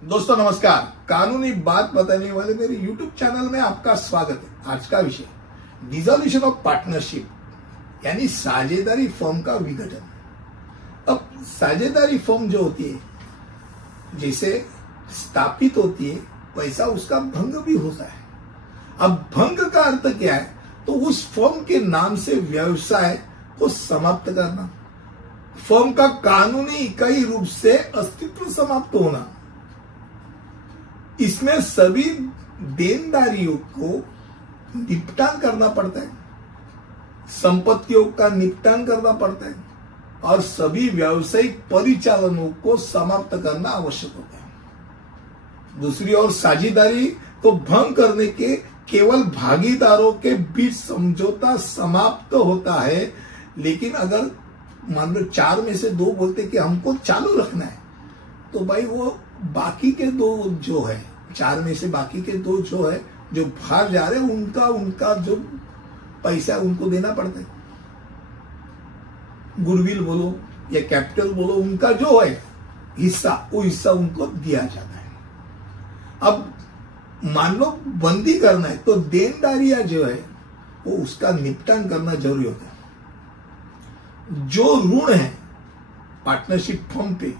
दोस्तों नमस्कार। कानूनी बात बताने वाले मेरे YouTube चैनल में आपका स्वागत है। आज का विषय डिसॉल्यूशन ऑफ पार्टनरशिप यानी साझेदारी फर्म का विघटन। अब साझेदारी फर्म जो होती है जैसे स्थापित होती है वैसा उसका भंग भी होता है। अब भंग का अर्थ क्या है? तो उस फर्म के नाम से व्यवसाय को समाप्त करना, फर्म का कानूनी इकाई रूप से अस्तित्व समाप्त होना। इसमें सभी देनदारियों को निपटान करना पड़ता है, संपत्तियों का निपटान करना पड़ता है और सभी व्यावसायिक परिचालनों को समाप्त करना आवश्यक होता है। दूसरी ओर साझेदारी को भंग करने के केवल भागीदारों के बीच समझौता समाप्त होता है, लेकिन अगर मान लो 4 में से 2 बोलते कि हमको चालू रखना है, तो भाई वो बाकी के 2 जो है 4 में से बाकी के 2 जो है जो बाहर जा रहे हैं उनका जो पैसा उनको देना पड़ता है। गुडविल बोलो या कैपिटल बोलो, उनका जो है हिस्सा वो हिस्सा उनको दिया जाता है। अब मान लो बंदी करना है तो देनदारियां जो है वो उसका निपटान करना जरूरी होता है। जो ऋण है पार्टनरशिप फर्म पे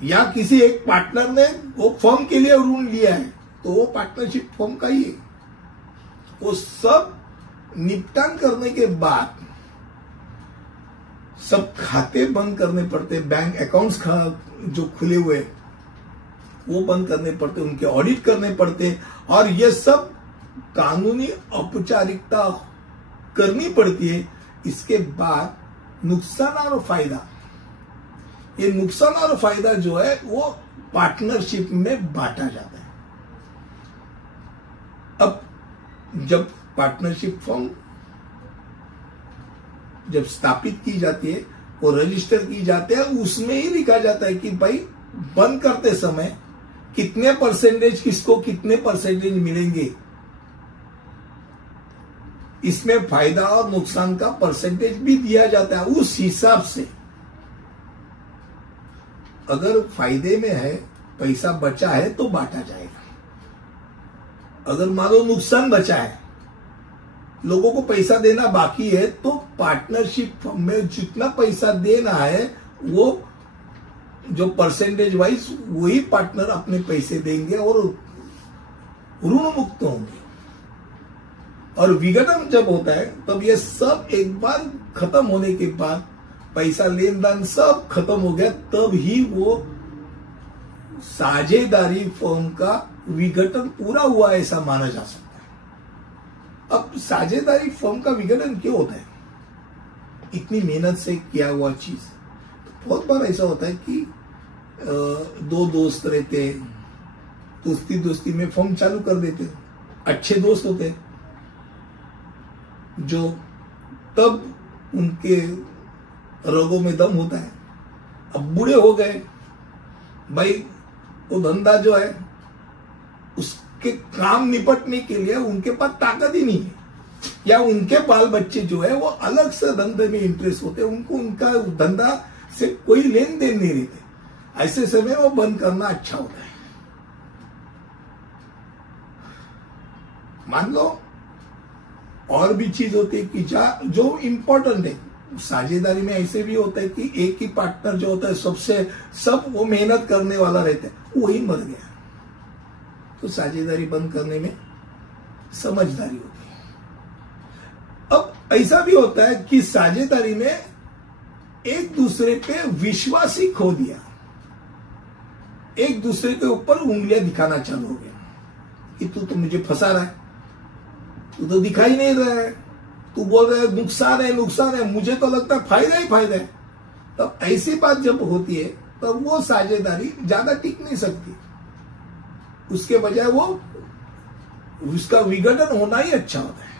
या किसी एक पार्टनर ने वो फर्म के लिए ऋण लिया है तो वो पार्टनरशिप फर्म का ही है। वो सब निपटान करने के बाद सब खाते बंद करने पड़ते, बैंक अकाउंट्स जो खुले हुए वो बंद करने पड़ते, उनके ऑडिट करने पड़ते और ये सब कानूनी औपचारिकता करनी पड़ती है। इसके बाद नुकसान और फायदा, ये नुकसान और फायदा जो है वो पार्टनरशिप में बांटा जाता है। अब जब पार्टनरशिप फर्म जब स्थापित की जाती है, वो रजिस्टर की जाती है, उसमें ही लिखा जाता है कि भाई बंद करते समय कितने परसेंटेज किसको कितने परसेंटेज मिलेंगे। इसमें फायदा और नुकसान का परसेंटेज भी दिया जाता है। उस हिसाब से अगर फायदे में है, पैसा बचा है तो बांटा जाएगा। अगर मान लो नुकसान बचा है, लोगों को पैसा देना बाकी है, तो पार्टनरशिप फर्म में जितना पैसा देना है वो जो परसेंटेज वाइज वही पार्टनर अपने पैसे देंगे और ऋण मुक्त होंगे। और विघटन जब होता है तब ये सब एक बार खत्म होने के बाद पैसा लेन देन सब खत्म हो गया, तब ही वो साझेदारी फर्म का विघटन पूरा हुआ ऐसा माना जा सकता है। अब साझेदारी फर्म का विघटन क्यों होता है? इतनी मेहनत से किया हुआ चीज। तो बहुत बार ऐसा होता है कि 2 दोस्त रहते, दोस्ती में फर्म चालू कर देते, अच्छे दोस्त होते जो तब उनके रगों में दम होता है। अब बूढ़े हो गए भाई, वो धंधा जो है उसके काम निपटने के लिए उनके पास ताकत ही नहीं है, या उनके बाल बच्चे जो है वो अलग से धंधे में इंटरेस्ट होते हैं, उनको उनका धंधा से कोई लेन देन नहीं रहते। ऐसे समय वो बंद करना अच्छा होता है। मान लो और भी चीज होती है कि जो इंपॉर्टेंट है। साझेदारी में ऐसे भी होता है कि एक ही पार्टनर जो होता है सब वो मेहनत करने वाला रहता है, वही मर गया, तो साझेदारी बंद करने में समझदारी होती है। अब ऐसा भी होता है कि साझेदारी में एक दूसरे पे विश्वास ही खो दिया, एक दूसरे के ऊपर उंगलियां दिखाना चालू हो गया कि तू तो मुझे फंसा रहा है, तू तो दिखाई नहीं रहा है, तू बोल रहा है नुकसान है, मुझे तो लगता है फायदा ही फायदा है। तब ऐसी बात जब होती है तब वो साझेदारी ज्यादा टिक नहीं सकती। उसके बजाय वो उसका विघटन होना ही अच्छा होता है।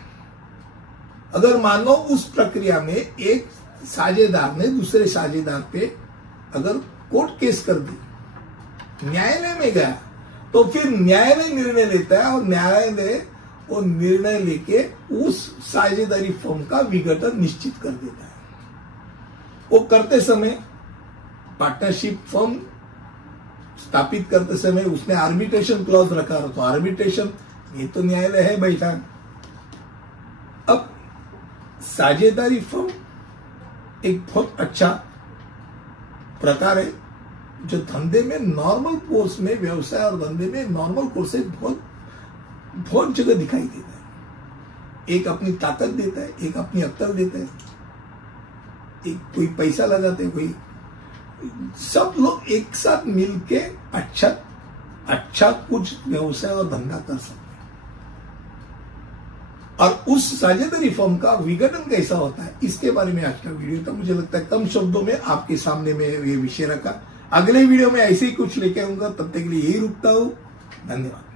अगर मान लो उस प्रक्रिया में एक साझेदार ने दूसरे साझेदार पे अगर कोर्ट केस कर दी, न्यायालय में गया, तो फिर न्यायालय निर्णय लेता है और न्यायालय वो निर्णय लेके उस साझेदारी फर्म का विघटन निश्चित कर देता है। वो करते समय पार्टनरशिप फर्म स्थापित करते समय उसने आर्बिट्रेशन क्लॉज रखा, तो आर्बिट्रेशन ये तो न्यायालय है बैठा। अब साझेदारी फर्म एक बहुत अच्छा प्रकार है जो धंधे में नॉर्मल कोर्स में, व्यवसाय और धंधे में नॉर्मल कोर्स से बहुत जगह दिखाई देता है। एक अपनी ताकत देता है, एक अपनी अक्ल देता है, एक कोई पैसा लगाते हैं, कोई सब लोग एक साथ मिलके अच्छा कुछ व्यवसाय और धंधा कर सकते हैं। और उस साझेदारी फर्म का विघटन कैसा होता है इसके बारे में आज का वीडियो था। मुझे लगता है कम शब्दों में आपके सामने में ये विषय रखा। अगले वीडियो में ऐसे ही कुछ लेके आऊंगा, तब तक के लिए यही रुकता हूं। धन्यवाद।